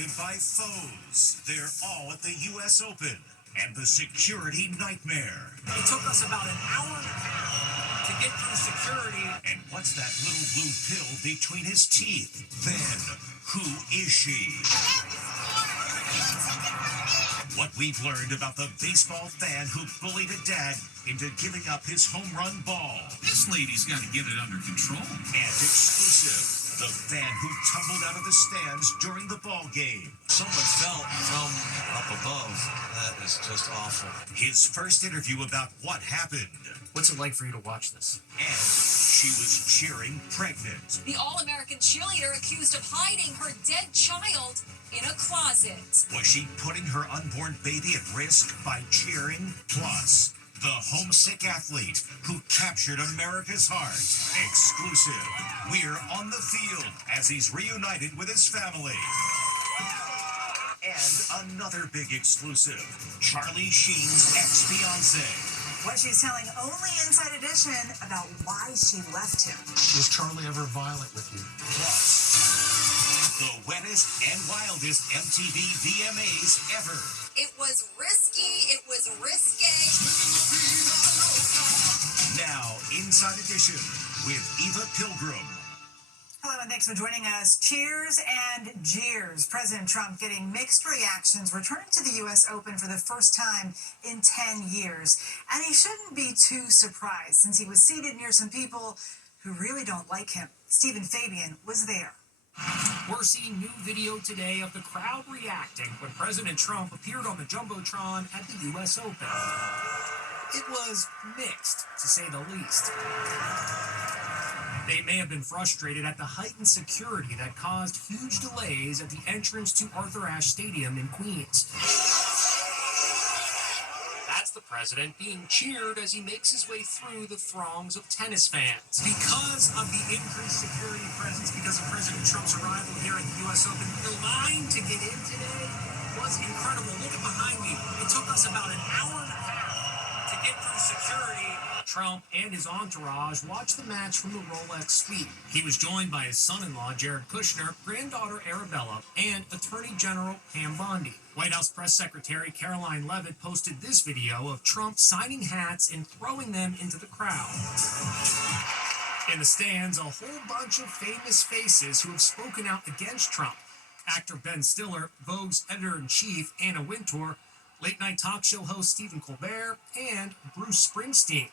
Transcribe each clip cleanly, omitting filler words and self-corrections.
surrounded by foes. They're all at the U.S. Open and the security nightmare. It took us about an hour and a half to get through security. And what's that little blue pill between his teeth? Then, who is she? What we've learned about the baseball fan who bullied a dad into giving up his home run ball. This lady's got to get it under control. And exclusive, the fan who tumbled out of the stands during the ball game. Someone fell from up above. That is just awful. His first interview about what happened. What's it like for you to watch this? And she was cheering pregnant. The All-American cheerleader accused of hiding her dead child in a closet. Was she putting her unborn baby at risk by cheering? Plus, the homesick athlete who captured America's heart. Exclusive. We're on the field as he's reunited with his family. And another big exclusive. Charlie Sheen's ex-fiancée. What she's telling only Inside Edition about why she left him. Was Charlie ever violent with you? Plus, the wettest and wildest MTV VMAs ever. It was risky. It was risque. Now, Inside Edition with Eva Pilgrim. Hello and thanks for joining us. Cheers and jeers. President Trump getting mixed reactions, returning to the U.S. Open for the first time in 10 years. And he shouldn't be too surprised since he was seated near some people who really don't like him. Stephen Fabian was there. We're seeing new video today of the crowd reacting when President Trump appeared on the Jumbotron at the U.S. Open. It was mixed, to say the least. They may have been frustrated at the heightened security that caused huge delays at the entrance to Arthur Ashe Stadium in Queens. That's the president being cheered as he makes his way through the throngs of tennis fans. Because of the increased security presence, because of President Trump's arrival here at the U.S. Open, the line to get in today was incredible. Look at behind me. It took us about an hour and a half to get through security. Trump and his entourage watched the match from the Rolex suite. He was joined by his son-in-law, Jared Kushner, granddaughter Arabella, and Attorney General Pam Bondi. White House Press Secretary Caroline Leavitt posted this video of Trump signing hats and throwing them into the crowd. In the stands, a whole bunch of famous faces who have spoken out against Trump. Actor Ben Stiller, Vogue's editor-in-chief Anna Wintour, late-night talk show host Stephen Colbert, and Bruce Springsteen.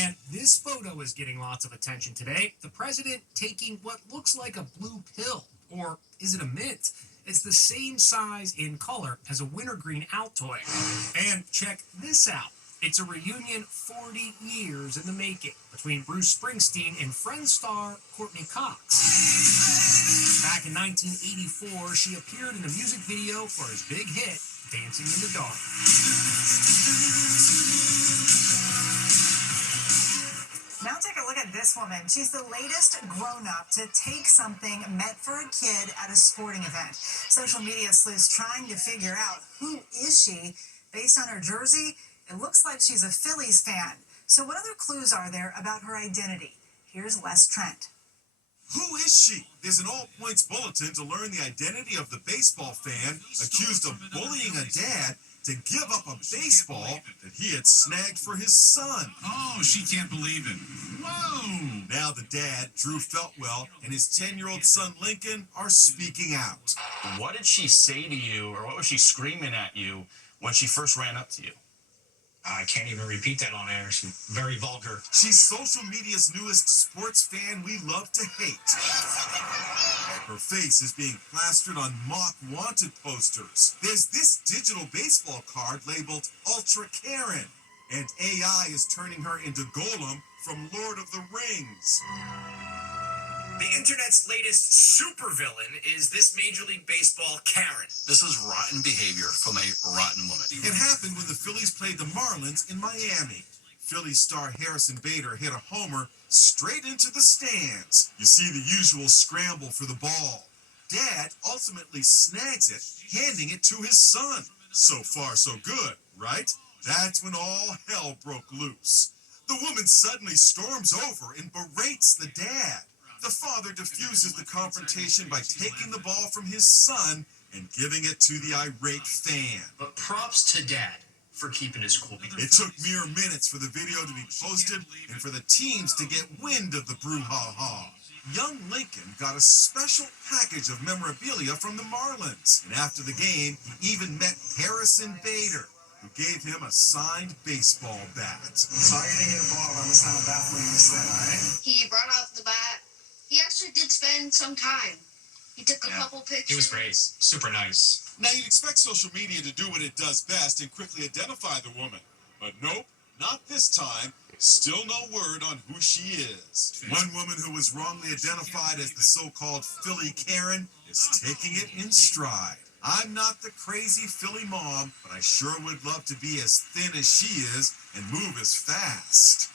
And this photo is getting lots of attention today. The president taking what looks like a blue pill. Or is it a mint? It's the same size in color as a wintergreen Altoid. And check this out. It's a reunion 40 years in the making between Bruce Springsteen and Friends star Courtney Cox. Back in 1984, she appeared in a music video for his big hit, Dancing in the Dark. Now take a look at this woman. She's the latest grown-up to take something meant for a kid at a sporting event. Social media sleuths trying to figure out who is she. Based on her jersey, it looks like she's a Phillies fan. So what other clues are there about her identity? Here's Les Trent. Who is she? There's an all-points bulletin to learn the identity of the baseball fan accused of bullying a dad to give up a baseball that he had snagged for his son. Oh, she can't believe it. Whoa! Now the dad, Drew Feltwell, and his 10-year-old son, Lincoln, are speaking out. What did she say to you, or what was she screaming at you when she first ran up to you? I can't even repeat that on air. She's very vulgar. She's social media's newest sports fan we love to hate. Her face is being plastered on mock wanted posters. There's this digital baseball card labeled Ultra Karen. And AI is turning her into Golem from Lord of the Rings. The internet's latest supervillain is this Major League Baseball Karen. This is rotten behavior from a rotten woman. It happened when the Phillies played the Marlins in Miami. Phillies star Harrison Bader hit a homer straight into the stands. You see the usual scramble for the ball. Dad ultimately snags it, handing it to his son. So far, so good, right? That's when all hell broke loose. The woman suddenly storms over and berates the dad. The father diffuses the confrontation by taking the ball from his son and giving it to the irate fan. But props to Dad for keeping his cool. It took mere minutes for the video to be posted and for the teams to get wind of the brouhaha. Young Lincoln got a special package of memorabilia from the Marlins, and after the game, he even met Harrison Bader, who gave him a signed baseball bat. So you're gonna get a ball on this kind of bat when you miss that, all right? He brought out the bat. He actually did spend some time. He took a couple pictures. He was great. Super nice. Now, you'd expect social media to do what it does best and quickly identify the woman. But nope, not this time. Still no word on who she is. One woman who was wrongly identified as the so-called Philly Karen is taking it in stride. I'm not the crazy Philly mom, but I sure would love to be as thin as she is and move as fast.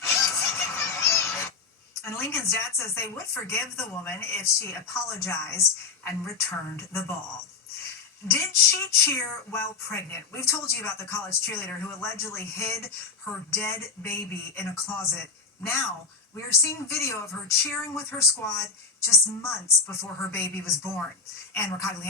And Lincoln's dad says they would forgive the woman if she apologized and returned the ball. Did she cheer while pregnant? We've told you about the college cheerleader who allegedly hid her dead baby in a closet. Now, we are seeing video of her cheering with her squad just months before her baby was born. And Ricardo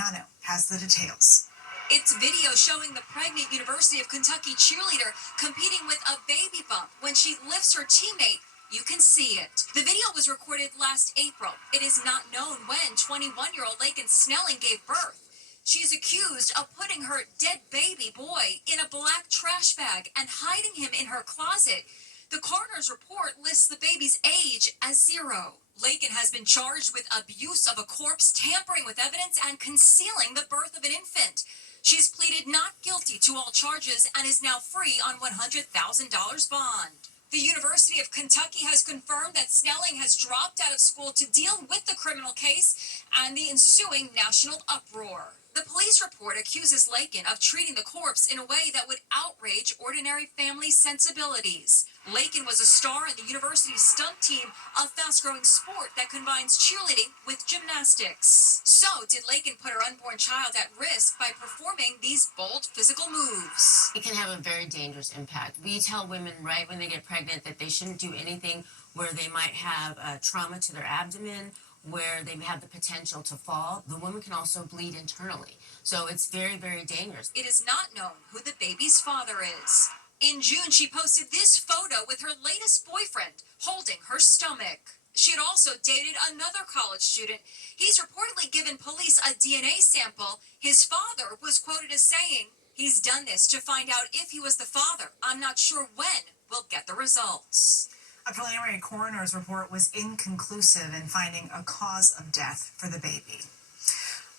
has the details. It's video showing the pregnant University of Kentucky cheerleader competing with a baby bump. When she lifts her teammate, you can see it. The video was recorded last April. It is not known when 21-year-old Laken Snelling gave birth. She is accused of putting her dead baby boy in a black trash bag and hiding him in her closet. The coroner's report lists the baby's age as 0. Laken has been charged with abuse of a corpse, tampering with evidence, and concealing the birth of an infant. She's pleaded not guilty to all charges and is now free on $100,000 bond. The University of Kentucky has confirmed that Snelling has dropped out of school to deal with the criminal case and the ensuing national uproar. The police report accuses Laken of treating the corpse in a way that would outrage ordinary family sensibilities. Laken was a star in the university's stunt team, a fast-growing sport that combines cheerleading with gymnastics. So, did Laken put her unborn child at risk by performing these bold physical moves? It can have a very dangerous impact. We tell women right when they get pregnant that they shouldn't do anything where they might have trauma to their abdomen, where they have the potential to fall. The woman can also bleed internally. So it's very, very dangerous. It is not known who the baby's father is. In June, she posted this photo with her latest boyfriend holding her stomach. She had also dated another college student. He's reportedly given police a DNA sample. His father was quoted as saying, "He's done this to find out if he was the father. I'm not sure when we'll get the results." A preliminary coroner's report was inconclusive in finding a cause of death for the baby.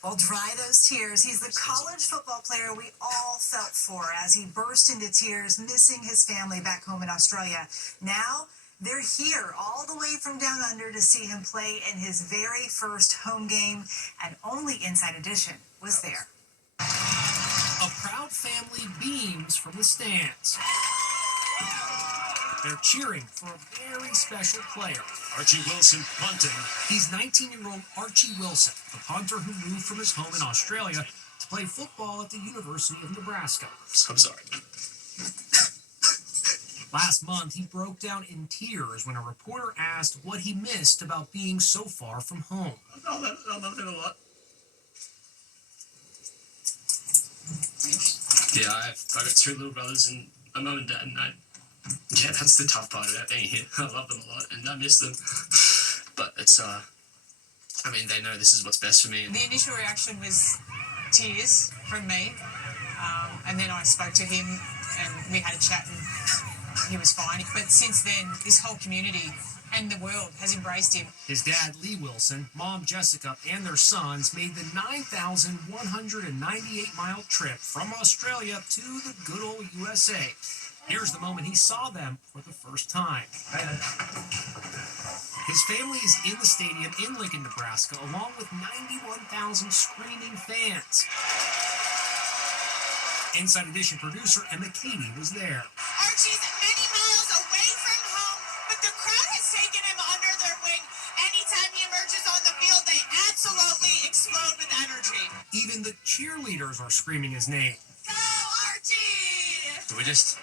Well, dry those tears. He's the college football player we all felt for as he burst into tears, missing his family back home in Australia. Now, they're here all the way from down under to see him play in his very first home game, and only Inside Edition was there. A proud family beams from the stands. They're cheering for a very special player. Archie Wilson punting. He's 19-year-old Archie Wilson, the punter who moved from his home in Australia to play football at the University of Nebraska. I'm sorry. Last month, he broke down in tears when a reporter asked what he missed about being so far from home. I love him a lot. Yeah, I've got 2 little brothers and a mum and dad, and yeah, that's the tough part about being here. I love them a lot and I miss them. But it's, I mean, they know this is what's best for me. The initial reaction was tears from me, and then I spoke to him and we had a chat and he was fine. But since then, this whole community and the world has embraced him. His dad, Lee Wilson, mom, Jessica, and their sons made the 9,198-mile trip from Australia to the good old USA. Here's the moment he saw them for the first time. His family is in the stadium in Lincoln, Nebraska, along with 91,000 screaming fans. Inside Edition producer Emma Katie was there. Archie's many miles away from home, but the crowd has taken him under their wing. Anytime he emerges on the field, they absolutely explode with energy. Even the cheerleaders are screaming his name. Go, Archie! We just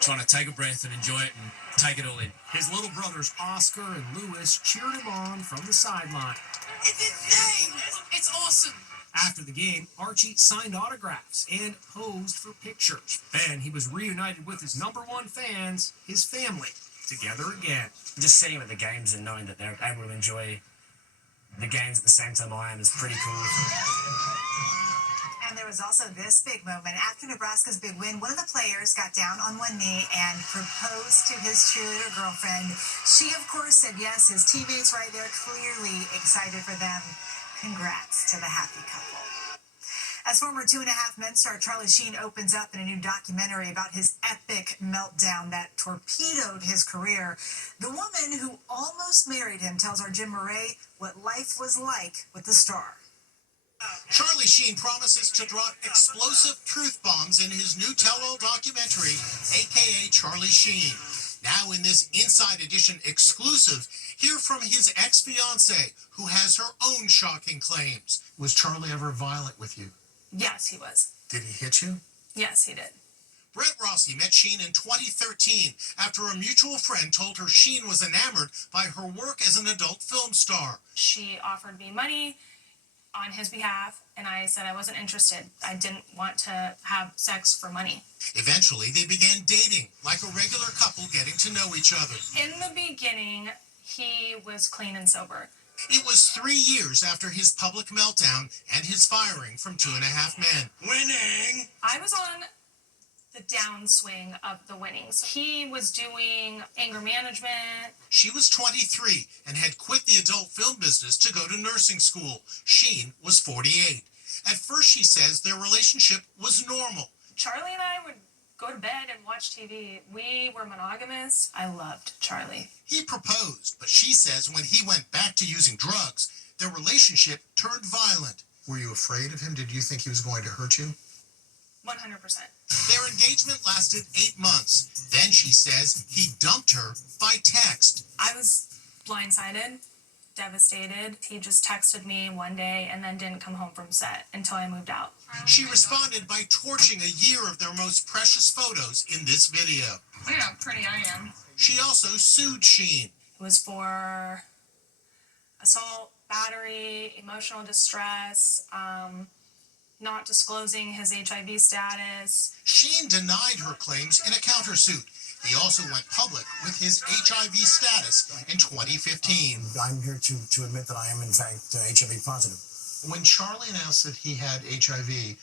trying to take a breath and enjoy it and take it all in. His little brothers Oscar and Lewis cheered him on from the sideline. It's insane! It's awesome! After the game, Archie signed autographs and posed for pictures. Then he was reunited with his #1 fans, his family, together again. Just sitting at the games and knowing that they're able to enjoy the games at the same time I am is pretty cool. And there was also this big moment. After Nebraska's big win, one of the players got down on one knee and proposed to his cheerleader girlfriend. She, of course, said yes. His teammates right there, clearly excited for them. Congrats to the happy couple. As former 2.5 Men star Charlie Sheen opens up in a new documentary about his epic meltdown that torpedoed his career, the woman who almost married him tells our Jim Murray what life was like with the star. Charlie Sheen promises to drop explosive truth bombs in his new tell-all documentary, a.k.a. Charlie Sheen. Now in this Inside Edition exclusive, hear from his ex-fiancée, who has her own shocking claims. Was Charlie ever violent with you? Yes, he was. Did he hit you? Yes, he did. Brett Rossi met Sheen in 2013 after a mutual friend told her Sheen was enamored by her work as an adult film star. She offered me money on his behalf, and I said I wasn't interested. I didn't want to have sex for money. Eventually, they began dating, like a regular couple getting to know each other. In the beginning, he was clean and sober. It was 3 years after his public meltdown and his firing from 2.5 Men. Winning! I was on the downswing of the winnings. He was doing anger management. She was 23 and had quit the adult film business to go to nursing school. Sheen was 48. At first, she says their relationship was normal. Charlie and I would go to bed and watch TV. We were monogamous. I loved Charlie. He proposed, but she says when he went back to using drugs, their relationship turned violent. Were you afraid of him? Did you think he was going to hurt you? 100%. Their engagement lasted 8 months. Then she says he dumped her by text. I was blindsided, devastated. He just texted me one day and then didn't come home from set until I moved out. She responded by torching a year of their most precious photos in this video. Look at how pretty I am. She also sued Sheen. It was for assault, battery, emotional distress, not disclosing his HIV status. Sheen denied her claims in a countersuit. He also went public with his HIV status in 2015. I'm here to admit that I am, in fact, HIV positive. When Charlie announced that he had HIV,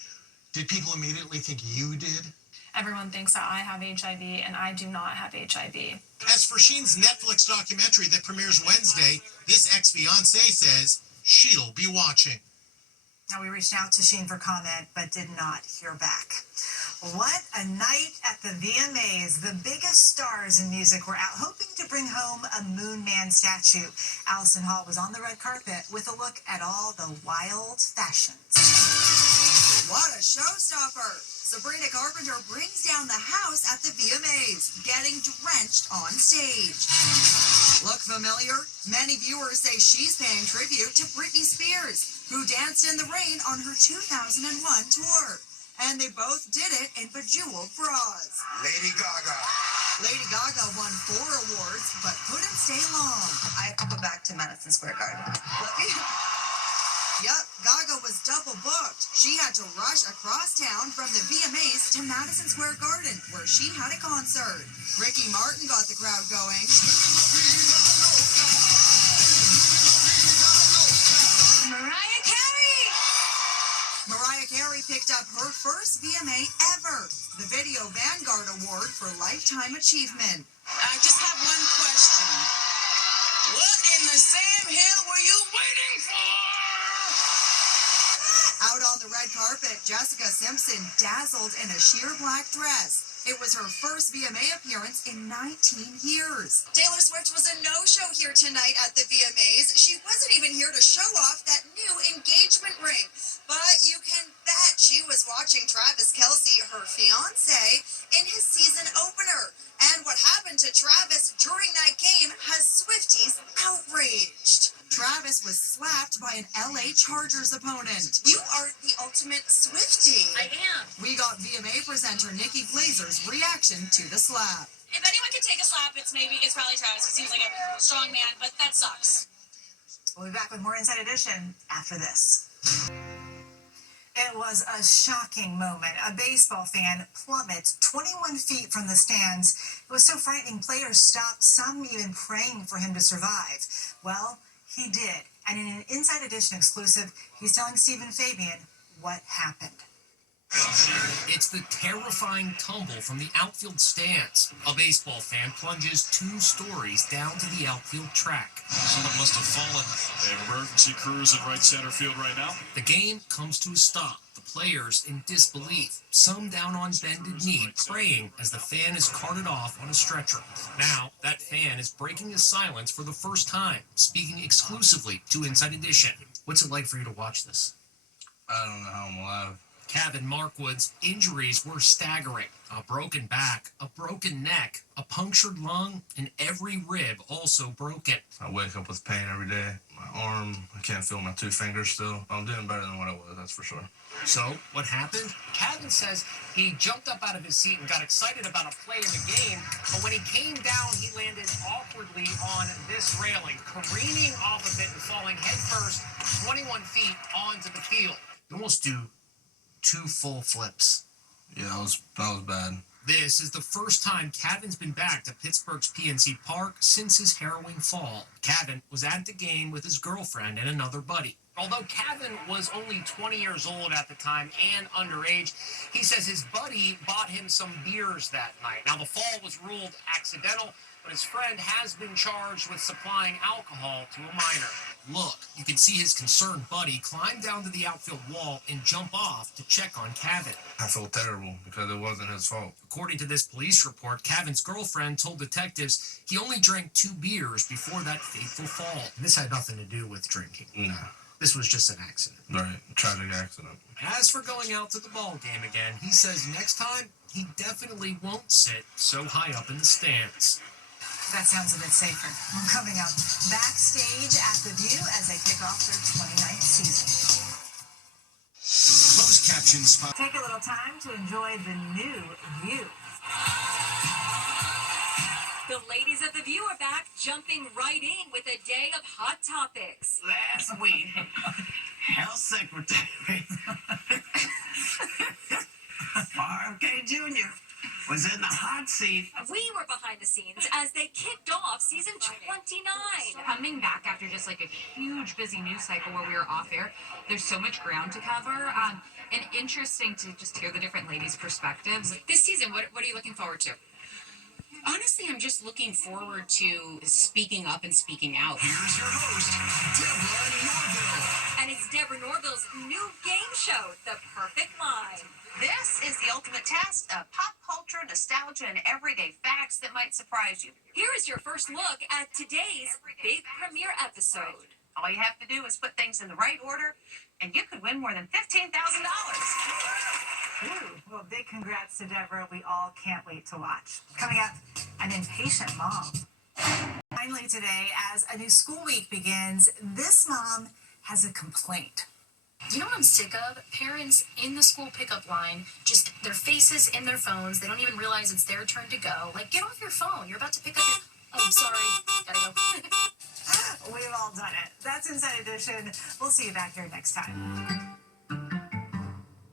did people immediately think you did? Everyone thinks that I have HIV, and I do not have HIV. As for Sheen's Netflix documentary that premieres Wednesday, this ex-fiancée says she'll be watching. Now, we reached out to Sheen for comment, but did not hear back. What a night at the VMAs. The biggest stars in music were out hoping to bring home a Moon Man statue. Allison Hall was on the red carpet with a look at all the wild fashions. What a showstopper! Sabrina Carpenter brings down the house at the VMAs, getting drenched on stage. Look familiar? Many viewers say she's paying tribute to Britney Spears, who danced in the rain on her 2001 tour. And they both did it in bejeweled bras. Lady Gaga. Lady Gaga won 4 awards, but couldn't stay long. I have to go back to Madison Square Garden. Yep, Gaga was double booked. She had to rush across town from the VMAs to Madison Square Garden, where she had a concert. Ricky Martin got the crowd going. Mariah Carey! Mariah Carey picked up her first VMA ever, the Video Vanguard Award for Lifetime Achievement. I just have one question. What in the Sam Hill were you waiting for? Out on the red carpet, Jessica Simpson dazzled in a sheer black dress. It was her first VMA appearance in 19 years. Taylor Swift was a no-show here tonight at the VMAs. She wasn't even here to show off that new engagement ring. But you can bet she was watching Travis Kelce, her fiancé, in his season opener. And what happened to Travis during that game has Swifties outraged. Travis Davis was slapped by an LA Chargers opponent. You are the ultimate Swiftie. I am. We got VMA presenter Nikki Glazer's reaction to the slap. If anyone could take a slap, it's probably Travis. He seems like a strong man, but that sucks. We'll be back with more Inside Edition after this. It was a shocking moment. A baseball fan plummets 21 feet from the stands. It was so frightening, players stopped, some even praying for him to survive. Well, he did. And in an Inside Edition exclusive, he's telling Stephen Fabian what happened. It's the terrifying tumble from the outfield stands. A baseball fan plunges 2 stories down to the outfield track. Someone must have fallen. They have emergency crews in right center field right now. The game comes to a stop. The players in disbelief, some down on bended knee, praying as the fan is carted off on a stretcher. Now, that fan is breaking his silence for the first time, speaking exclusively to Inside Edition. What's it like for you to watch this? I don't know how I'm alive. Kevin Markwood's injuries were staggering. A broken back, a broken neck, a punctured lung, and every rib also broken. I wake up with pain every day. My arm, I can't feel my 2 fingers still. I'm doing better than what I was, that's for sure. So, what happened? Kevin says he jumped up out of his seat and got excited about a play in the game, but when he came down, he landed awkwardly on this railing, careening off of it and falling headfirst 21 feet onto the field. You almost do 2 full flips. Yeah, that was bad. This is the first time Kevin's been back to Pittsburgh's PNC Park since his harrowing fall. Kevin was at the game with his girlfriend and another buddy. Although Kevin was only 20 years old at the time and underage, he says his buddy bought him some beers that night. Now, the fall was ruled accidental, but his friend has been charged with supplying alcohol to a minor. Look, you can see his concerned buddy climb down to the outfield wall and jump off to check on Kevin. I feel terrible because it wasn't his fault. According to this police report, Kevin's girlfriend told detectives he only drank 2 beers before that fateful fall. This had nothing to do with drinking. No. This was just an accident. Right, tragic accident. As for going out to the ball game again, he says next time he definitely won't sit so high up in the stands. That sounds a bit safer. Coming up, backstage at The View as they kick off their 29th season. Closed caption spot. Take a little time to enjoy the new View. The ladies of The View are back, jumping right in with a day of hot topics. Last week, Health Secretary RFK Jr. was in the hot seat. We were behind the scenes as they kicked off season 29. Coming back after just like a huge busy news cycle where we were off air, there's so much ground to cover. And interesting to just hear the different ladies' perspectives. This season, what are you looking forward to? Honestly, I'm just looking forward to speaking up and speaking out. Here's your host, Deborah Norville. And it's Deborah Norville's new game show, The Perfect Line. This is the ultimate test of pop culture, nostalgia, and everyday facts that might surprise you. Here is your first look at today's big premiere episode. All you have to do is put things in the right order, and you could win more than $15,000. Well, big congrats to Deborah. We all can't wait to watch. Coming up, an impatient mom. Finally today, as a new school week begins, this mom has a complaint. You know what I'm sick of? Parents in the school pickup line, just their faces in their phones. They don't even realize it's their turn to go. Like, get off your phone. You're about to pick up your... Oh, I'm sorry. Gotta go. We've all done it. That's Inside Edition. We'll see you back here next time.